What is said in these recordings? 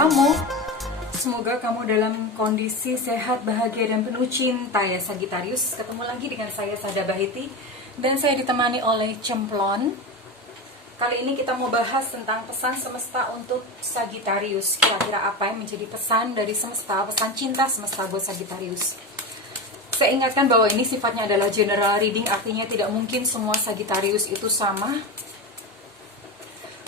kamu. Semoga kamu dalam kondisi sehat, bahagia, dan penuh cinta ya Sagittarius. Ketemu lagi dengan saya Sada Bahiti, dan saya ditemani oleh Cemplon. Kali ini kita mau bahas tentang pesan semesta untuk Sagittarius. Kira-kira apa yang menjadi pesan dari semesta, pesan cinta semesta buat Sagittarius. Saya ingatkan bahwa ini sifatnya adalah general reading, artinya tidak mungkin semua Sagittarius itu sama.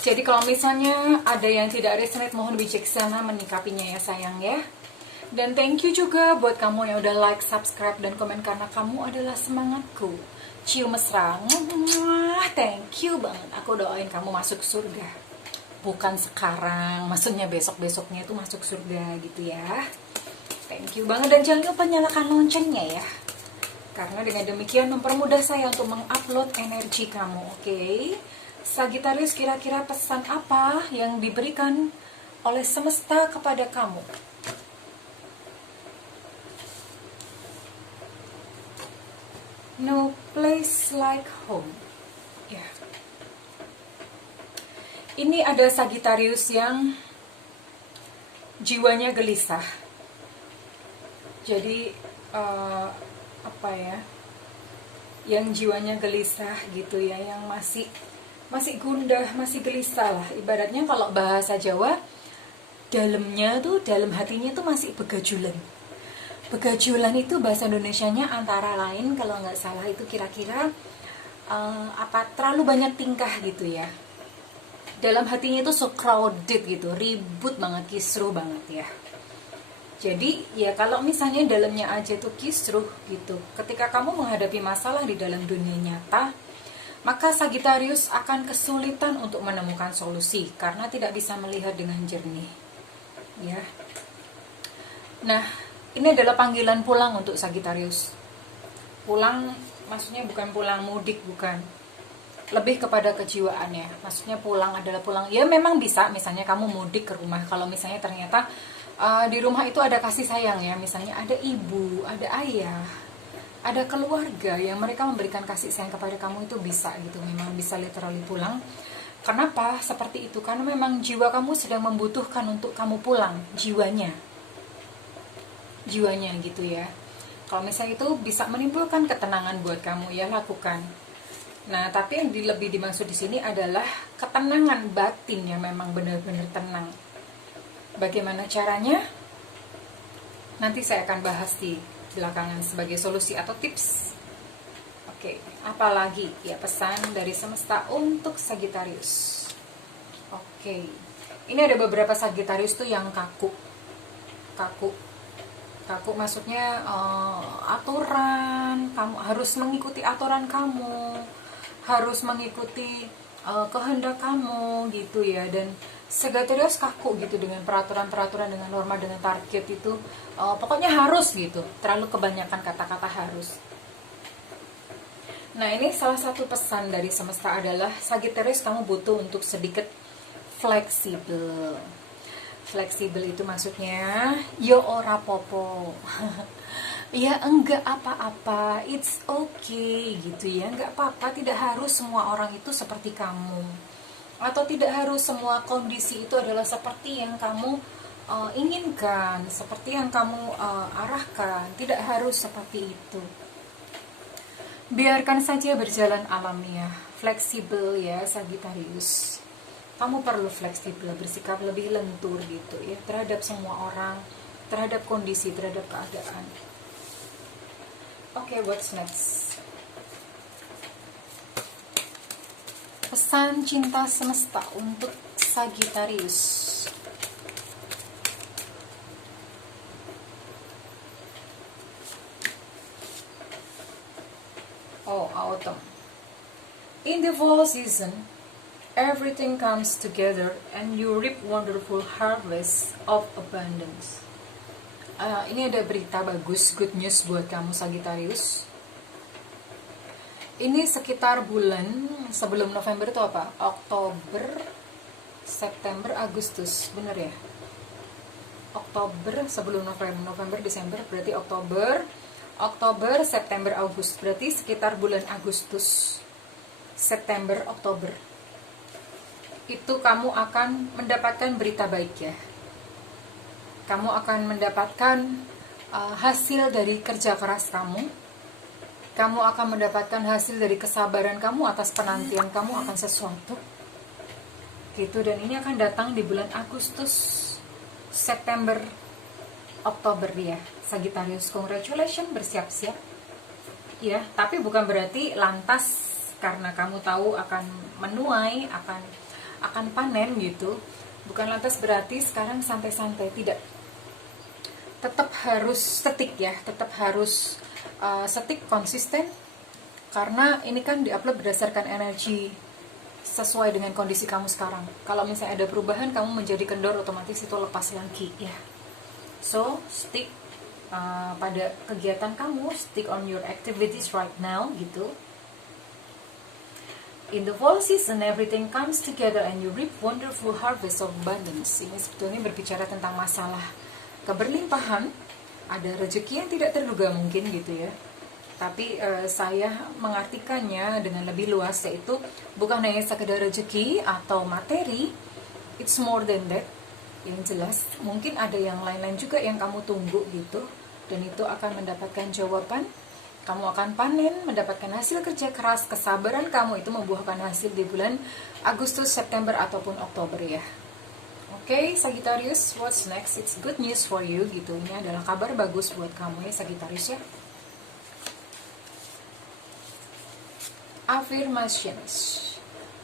Jadi kalau misalnya ada yang tidak resonate, mohon bijaksana menyikapinya ya sayang ya. Dan thank you juga buat kamu yang udah like, subscribe, dan komen, karena kamu adalah semangatku. Cium mesra. Thank you banget. Aku doain kamu masuk surga. Bukan sekarang, maksudnya besok-besoknya itu masuk surga gitu ya. Thank you banget, dan jangan lupa nyalakan loncengnya ya. Karena dengan demikian mempermudah saya untuk mengupload energi kamu, oke? Sagittarius, kira-kira pesan apa yang diberikan oleh semesta kepada kamu? No place like home. Ya. Ini ada Sagittarius yang jiwanya gelisah. Jadi apa ya? Yang jiwanya gelisah gitu ya, yang masih gundah, masih gelisah lah. Ibaratnya kalau bahasa Jawa, dalamnya tuh, dalam hatinya tuh masih begajulan. Begajulan itu bahasa Indonesianya antara lain kalau nggak salah itu kira-kira terlalu banyak tingkah gitu ya. Dalam hatinya itu so crowded gitu, ribut banget, kisruh banget ya. Jadi ya kalau misalnya dalamnya aja tuh kisruh gitu, ketika kamu menghadapi masalah di dalam dunia nyata, maka Sagittarius akan kesulitan untuk menemukan solusi karena tidak bisa melihat dengan jernih. Ya. Nah, ini adalah panggilan pulang untuk Sagittarius. Pulang maksudnya bukan pulang mudik, bukan. Lebih kepada kejiwaannya. Maksudnya pulang adalah pulang. Ya memang bisa, misalnya kamu mudik ke rumah. Kalau misalnya ternyata di rumah itu ada kasih sayang ya. Misalnya ada ibu, ada ayah, ada keluarga yang mereka memberikan kasih sayang kepada kamu, itu bisa gitu. Memang bisa literally pulang. Kenapa seperti itu? Karena memang jiwa kamu sedang membutuhkan untuk kamu pulang. Jiwanya gitu ya. Kalau misalnya itu bisa menimbulkan ketenangan buat kamu, ya lakukan. Nah, tapi yang lebih dimaksud di sini adalah ketenangan batin yang memang benar-benar tenang. Bagaimana caranya? Nanti saya akan bahas di belakangan sebagai solusi atau tips. Oke, apalagi ya pesan dari semesta untuk Sagittarius. Oke. Ini ada beberapa Sagittarius tuh yang kaku maksudnya aturan, kamu harus mengikuti aturan kamu, harus mengikuti kehendak kamu gitu ya. Dan Sagittarius kaku gitu dengan peraturan-peraturan, dengan norma, dengan target itu, pokoknya harus gitu, terlalu kebanyakan kata-kata harus. Nah, ini salah satu pesan dari semesta adalah Sagittarius, kamu butuh untuk sedikit fleksibel. Fleksibel itu maksudnya yo ora popo. Ya enggak apa-apa, it's okay gitu ya. Enggak apa-apa, tidak harus semua orang itu seperti kamu, atau tidak harus semua kondisi itu adalah seperti yang kamu inginkan, seperti yang kamu arahkan. Tidak harus seperti itu. Biarkan saja berjalan alamiah. Fleksibel ya Sagittarius. Kamu perlu fleksibel, bersikap lebih lentur gitu ya terhadap semua orang, terhadap kondisi, terhadap keadaan. Oke, what's next? Pesan cinta semesta untuk Sagittarius. Oh, autumn. In the fall season, everything comes together and you reap wonderful harvest of abundance. Ini ada berita bagus, good news buat kamu Sagittarius. Ini sekitar bulan sebelum November itu apa? Oktober, September, Agustus, bener ya? Oktober sebelum November, Desember, berarti Oktober, September, Agustus, berarti sekitar bulan Agustus, September, Oktober. Itu kamu akan mendapatkan berita baik ya. Kamu akan mendapatkan hasil dari kerja keras kamu. Kamu akan mendapatkan hasil dari kesabaran kamu atas penantian kamu akan sesuatu. Gitu, dan ini akan datang di bulan Agustus, September, Oktober ya. Sagittarius, congratulations, bersiap-siap. Ya, tapi bukan berarti lantas karena kamu tahu akan menuai, akan panen gitu. Bukan lantas berarti sekarang santai-santai, tidak. Tetap harus setik ya, tetap harus setik, konsisten, karena ini kan diupload berdasarkan energi sesuai dengan kondisi kamu sekarang. Kalau misalnya ada perubahan, kamu menjadi kendor, otomatis itu lepas lagi ya. So stick pada kegiatan kamu, stick on your activities right now gitu. In the fall season, everything comes together and you reap wonderful harvest of abundance. Ini sebetulnya berbicara tentang masalah keberlimpahan, ada rezeki yang tidak terduga mungkin gitu ya. Tapi saya mengartikannya dengan lebih luas, yaitu bukan hanya sekedar rezeki atau materi, it's more than that. Yang jelas mungkin ada yang lain-lain juga yang kamu tunggu gitu, dan itu akan mendapatkan jawaban. Kamu akan panen, mendapatkan hasil kerja keras, kesabaran kamu itu membuahkan hasil di bulan Agustus, September, ataupun Oktober ya. Oke, Sagittarius, what's next? It's good news for you gitu. Ini adalah kabar bagus buat kamu ya, Sagittarius ya. Affirmations.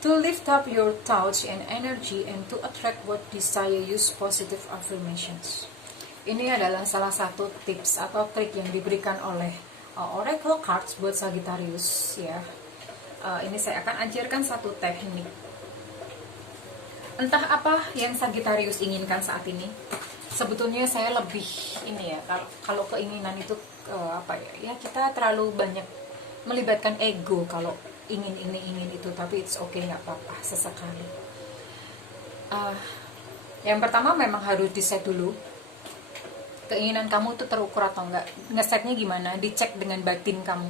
To lift up your thoughts and energy and to attract what desire, use positive affirmations. Ini adalah salah satu tips atau trik yang diberikan oleh Oracle Cards buat Sagittarius ya. Ini saya akan ajarkan satu teknik. Entah apa yang Sagittarius inginkan saat ini. Sebetulnya saya lebih ini ya, kalau keinginan itu apa ya? Ya kita terlalu banyak melibatkan ego kalau ingin ini ingin itu, tapi it's okay, nggak apa-apa sesekali. Yang pertama memang harus di set dulu. Keinginan kamu tuh terukur atau enggak, ngesetnya gimana, dicek dengan batin kamu.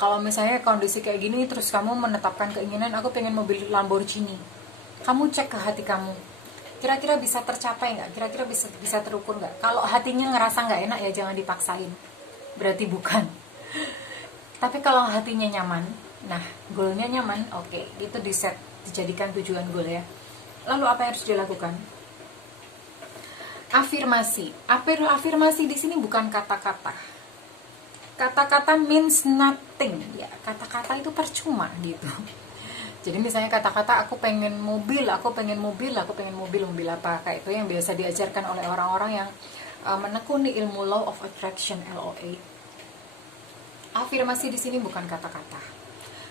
Kalau misalnya kondisi kayak gini terus kamu menetapkan keinginan aku pengen mobil Lamborghini, kamu cek ke hati kamu, kira-kira bisa tercapai nggak, kira-kira bisa terukur nggak. Kalau hatinya ngerasa nggak enak ya jangan dipaksain, berarti bukan. Tapi kalau hatinya nyaman, nah goalnya nyaman, oke, itu di set, dijadikan tujuan goal ya. Lalu apa yang harus dilakukan? Afirmasi. Afirmasi di sini bukan kata-kata. Kata-kata means nothing ya. Kata-kata itu percuma gitu. Jadi misalnya kata-kata aku pengen mobil, aku pengen mobil apa? Kayak itu yang biasa diajarkan oleh orang-orang yang menekuni ilmu law of attraction, LOA. Afirmasi di sini bukan kata-kata.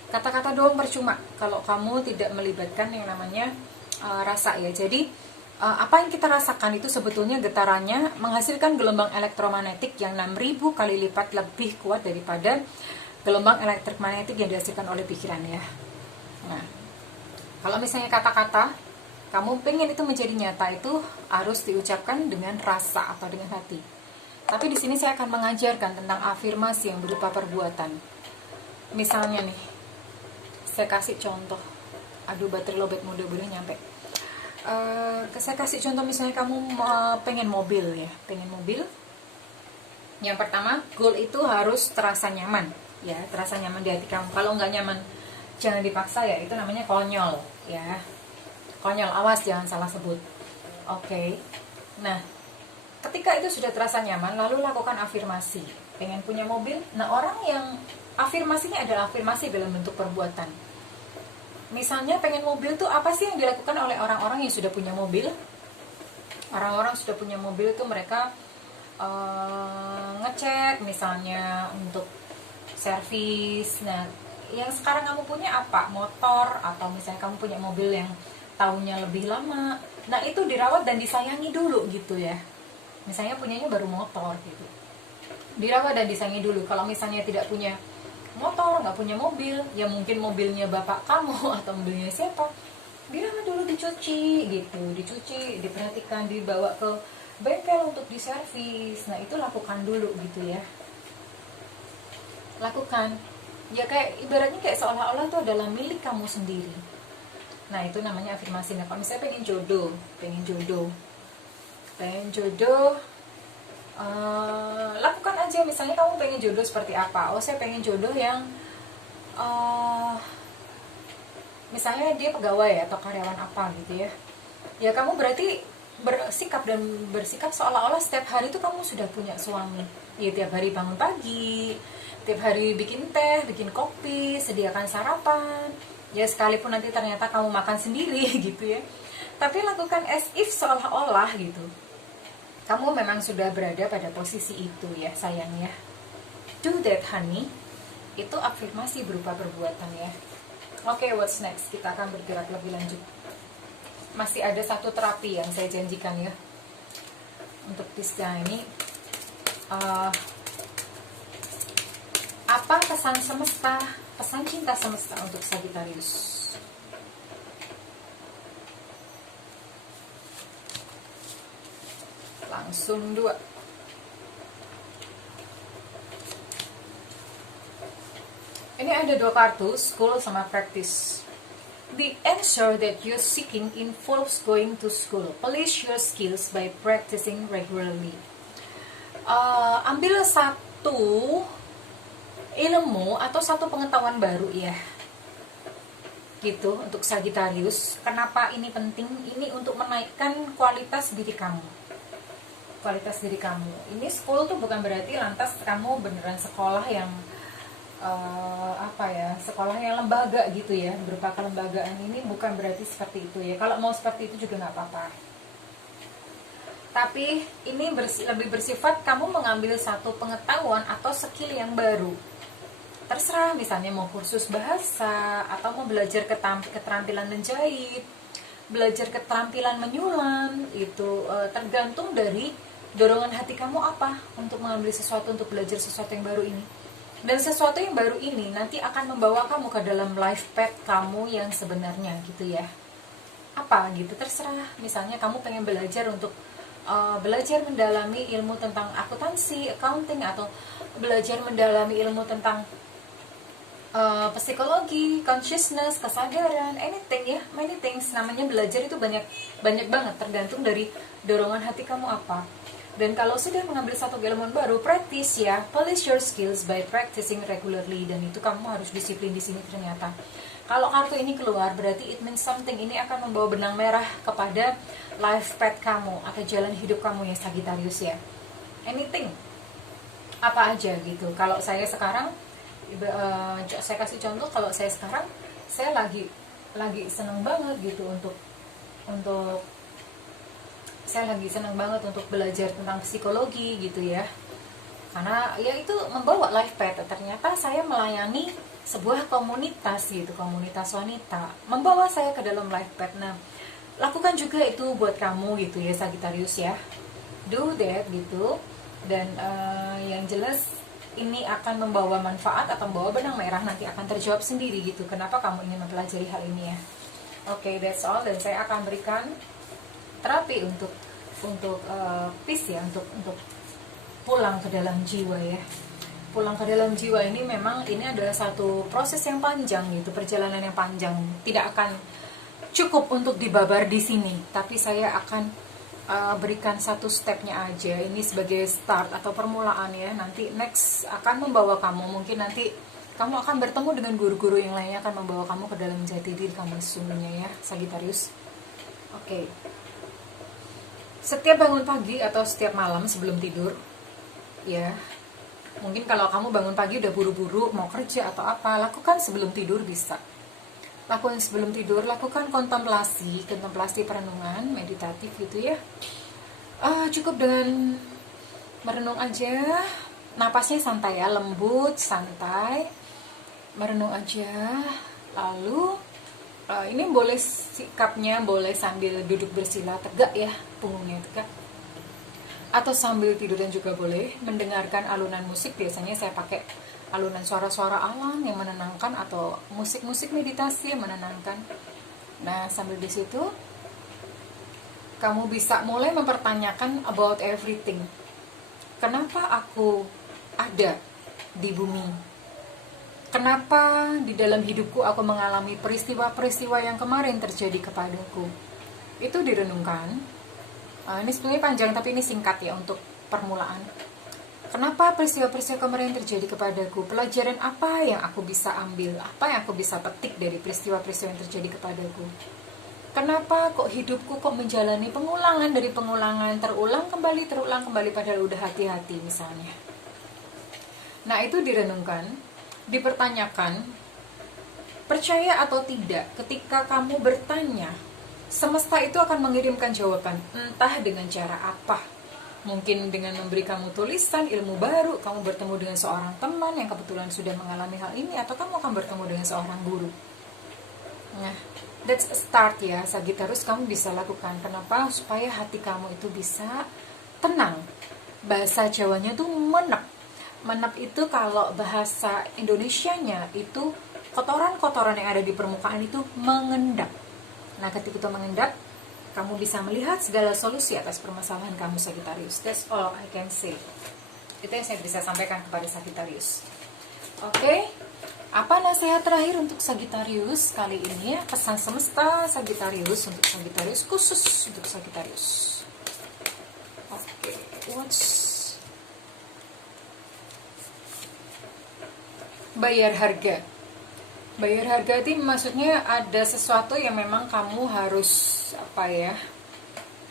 Kata-kata doang percuma kalau kamu tidak melibatkan yang namanya rasa ya. Jadi apa yang kita rasakan itu sebetulnya getarannya menghasilkan gelombang elektromagnetik yang 6000 kali lipat lebih kuat daripada gelombang elektromagnetik yang dihasilkan oleh pikiran ya. Nah, kalau misalnya kata-kata kamu pengen itu menjadi nyata, itu harus diucapkan dengan rasa atau dengan hati. Tapi di sini saya akan mengajarkan tentang afirmasi yang berupa perbuatan. Misalnya nih, saya kasih contoh. Aduh, baterai lobet, mudah-mudahan nyampe. Saya kasih contoh, misalnya kamu pengen mobil ya, pengen mobil. Yang pertama, goal itu harus terasa nyaman ya, terasa nyaman di hati kamu. Kalau nggak nyaman, jangan dipaksa ya, itu namanya konyol ya. Konyol, awas jangan salah sebut. Oke. Nah, ketika itu sudah terasa nyaman, lalu lakukan afirmasi. Pengen punya mobil. Nah, orang yang afirmasinya adalah afirmasi dalam bentuk perbuatan. Misalnya pengen mobil tuh apa sih yang dilakukan oleh orang-orang yang sudah punya mobil? Orang-orang sudah punya mobil tuh mereka ngecek misalnya untuk servis. Nah, yang sekarang kamu punya apa? Motor, atau misalnya kamu punya mobil yang tahunnya lebih lama. Nah, itu dirawat dan disayangi dulu gitu ya. Misalnya punyanya baru motor gitu, dirawat dan disayangi dulu. Kalau misalnya tidak punya motor, nggak punya mobil, ya mungkin mobilnya bapak kamu atau mobilnya siapa, dirawat dulu, dicuci gitu, dicuci, diperhatikan, dibawa ke bengkel untuk diservis. Nah, itu lakukan dulu gitu ya, lakukan ya, kayak ibaratnya kayak seolah-olah itu adalah milik kamu sendiri. Nah, itu namanya afirmasi. Nah, kalau misalnya pengen jodoh, pengen jodoh, lakukan aja. Misalnya kamu pengen jodoh seperti apa? Oh, saya pengen jodoh yang misalnya dia pegawai atau karyawan apa gitu ya. Ya kamu berarti bersikap seolah-olah setiap hari itu kamu sudah punya suami. Ya tiap hari bangun pagi, tiap hari bikin teh, bikin kopi, sediakan sarapan. Ya sekalipun nanti ternyata kamu makan sendiri gitu ya. Tapi lakukan as if seolah-olah gitu. Kamu memang sudah berada pada posisi itu ya sayang ya. Do that honey. Itu afirmasi berupa perbuatan ya. Oke, what's next? Kita akan bergerak lebih lanjut. Masih ada satu terapi yang saya janjikan ya. Untuk Tisda ini, apa pesan semesta, pesan cinta semesta untuk Sagittarius? Langsung 2. Ini ada 2 kartu, school sama practice. The answer that you're seeking involves going to school. Polish your skills by practicing regularly. Ambil satu ilmu atau satu pengetahuan baru ya. Gitu untuk Sagittarius. Kenapa ini penting? Ini untuk menaikkan kualitas diri kamu. Kualitas diri kamu. Ini school tuh bukan berarti lantas kamu beneran sekolah yang sekolah yang lembaga gitu ya, berupa kelembagaan. Ini bukan berarti seperti itu ya. Kalau mau seperti itu juga nggak apa-apa, tapi ini lebih bersifat kamu mengambil satu pengetahuan atau skill yang baru. Terserah, misalnya mau kursus bahasa, atau mau belajar keterampilan menjahit, belajar keterampilan menyulam. Itu tergantung dari dorongan hati kamu apa untuk mengambil sesuatu, untuk belajar sesuatu yang baru ini. Dan sesuatu yang baru ini nanti akan membawa kamu ke dalam life path kamu yang sebenarnya gitu ya. Apa gitu, terserah. Misalnya kamu pengen belajar untuk belajar mendalami ilmu tentang akuntansi, accounting, atau belajar mendalami ilmu tentang psikologi, consciousness, kesadaran, anything ya, many things. Namanya belajar itu banyak banget, tergantung dari dorongan hati kamu apa. Dan kalau sudah mengambil satu ilmu baru, practice ya, polish your skills by practicing regularly. Dan itu kamu harus disiplin di sini ternyata. Kalau kartu ini keluar, berarti it means something. Ini akan membawa benang merah kepada life path kamu atau jalan hidup kamu ya Sagittarius ya. Anything, apa aja gitu. Kalau saya sekarang, saya kasih contoh. Kalau saya sekarang, saya lagi seneng banget gitu untuk saya lagi senang banget untuk belajar tentang psikologi gitu ya, karena ya itu membawa life path. Ternyata saya melayani sebuah komunitas gitu, komunitas wanita, membawa saya ke dalam life path. Nah, lakukan juga itu buat kamu gitu ya Sagittarius ya, do that gitu. Dan yang jelas ini akan membawa manfaat atau membawa benang merah, nanti akan terjawab sendiri gitu kenapa kamu ingin mempelajari hal ini ya. Oke, that's all. Dan saya akan berikan terapi untuk peace ya, untuk pulang ke dalam jiwa ya. Pulang ke dalam jiwa ini memang ini adalah satu proses yang panjang gitu, perjalanan yang panjang. Tidak akan cukup untuk dibabar di sini, tapi saya akan berikan satu stepnya aja. Ini sebagai start atau permulaan ya. Nanti next akan membawa kamu, mungkin nanti kamu akan bertemu dengan guru-guru yang lainnya, akan membawa kamu ke dalam jati diri kamu sesungguhnya ya Sagittarius. Oke. Setiap bangun pagi atau setiap malam sebelum tidur ya, mungkin kalau kamu bangun pagi udah buru-buru mau kerja atau apa, lakukan sebelum tidur bisa. Lakukan sebelum tidur, lakukan kontemplasi perenungan, meditatif gitu ya. Cukup dengan merenung aja, napasnya santai ya, lembut, santai, merenung aja. Lalu ini boleh sikapnya boleh sambil duduk bersila tegak ya, punggungnya tegak, atau sambil tiduran juga boleh. Mendengarkan alunan musik, biasanya saya pakai alunan suara-suara alam yang menenangkan atau musik-musik meditasi yang menenangkan. Nah, sambil di situ kamu bisa mulai mempertanyakan about everything. Kenapa aku ada di bumi? Kenapa di dalam hidupku aku mengalami peristiwa-peristiwa yang kemarin terjadi kepadaku? Itu direnungkan. Ini sebenarnya panjang tapi ini singkat ya untuk permulaan. Kenapa peristiwa-peristiwa kemarin terjadi kepadaku? Pelajaran apa yang aku bisa ambil? Apa yang aku bisa petik dari peristiwa-peristiwa yang terjadi kepadaku? Kenapa kok hidupku kok menjalani pengulangan dari pengulangan, terulang kembali, padahal udah hati-hati misalnya. Nah, itu direnungkan, dipertanyakan, percaya atau tidak, ketika kamu bertanya, semesta itu akan mengirimkan jawaban, entah dengan cara apa. Mungkin dengan memberi kamu tulisan, ilmu baru, kamu bertemu dengan seorang teman yang kebetulan sudah mengalami hal ini, atau kamu akan bertemu dengan seorang guru. Nah, that's a start ya, Sagittarius, kamu bisa lakukan. Kenapa? Supaya hati kamu itu bisa tenang. Bahasa Jawanya tuh menep. Menep itu kalau bahasa Indonesianya itu kotoran-kotoran yang ada di permukaan itu mengendap. Nah, ketika itu mengendap, kamu bisa melihat segala solusi atas permasalahan kamu, Sagittarius. That's all I can say. Itu yang saya bisa sampaikan kepada Sagittarius. Oke, apa nasihat terakhir untuk Sagittarius kali ini ya? Pesan semesta Sagittarius untuk Sagittarius, khusus untuk Sagittarius. Oke, bayar harga. Bayar harga itu maksudnya ada sesuatu yang memang kamu harus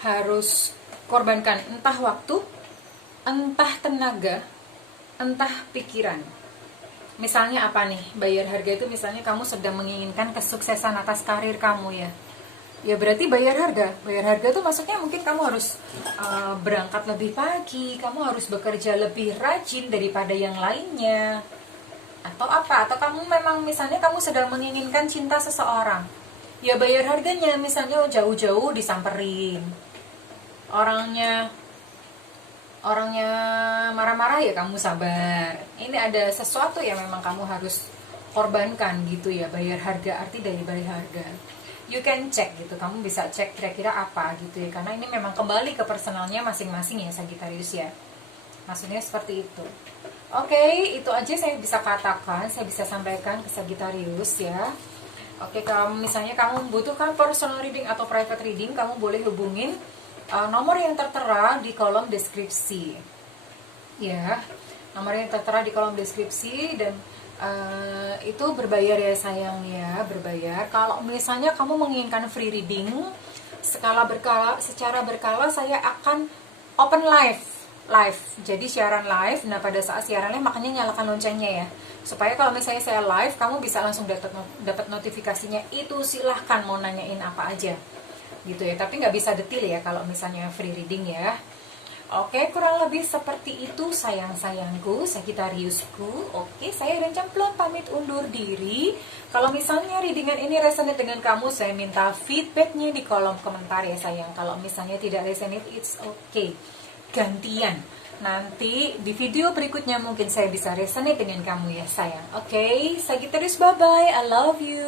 harus korbankan, entah waktu, entah tenaga, entah pikiran. Misalnya apa nih? Bayar harga itu misalnya kamu sedang menginginkan kesuksesan atas karir kamu ya. Ya berarti bayar harga. Bayar harga itu maksudnya mungkin kamu harus berangkat lebih pagi, kamu harus bekerja lebih rajin daripada yang lainnya. Atau apa? Atau kamu memang misalnya kamu sedang menginginkan cinta seseorang, ya bayar harganya. Misalnya jauh-jauh disamperin, orangnya marah-marah, ya kamu sabar. Ini ada sesuatu yang memang kamu harus korbankan gitu ya. Bayar harga, arti dari bayar harga, you can check gitu, kamu bisa cek kira-kira apa gitu ya, karena ini memang kembali ke personalnya masing-masing ya Sagittarius ya. Maksudnya seperti itu. Oke, itu aja saya bisa katakan, saya bisa sampaikan ke Sagittarius ya. Oke, kalau misalnya kamu membutuhkan personal reading atau private reading, kamu boleh hubungin nomor yang tertera di kolom deskripsi. Ya, nomor yang tertera di kolom deskripsi, dan itu berbayar ya sayang ya, berbayar. Kalau misalnya kamu menginginkan free reading secara berkala, saya akan open live, jadi siaran live. Nah, pada saat siaran live makanya nyalakan loncengnya ya, supaya kalau misalnya saya live kamu bisa langsung dapat notifikasinya. Itu silahkan mau nanyain apa aja gitu ya, tapi nggak bisa detail ya kalau misalnya free reading ya. Oke, kurang lebih seperti itu sayang-sayangku, Sagittariusku. Oke, saya dan Camplon pamit undur diri. Kalau misalnya readingan ini resonate dengan kamu, saya minta feedbacknya di kolom komentar ya sayang. Kalau misalnya tidak resonate, it's okay, gantian. Nanti di video berikutnya mungkin saya bisa resonate dengan kamu ya sayang. Oke, Sagittarius, bye-bye, I love you.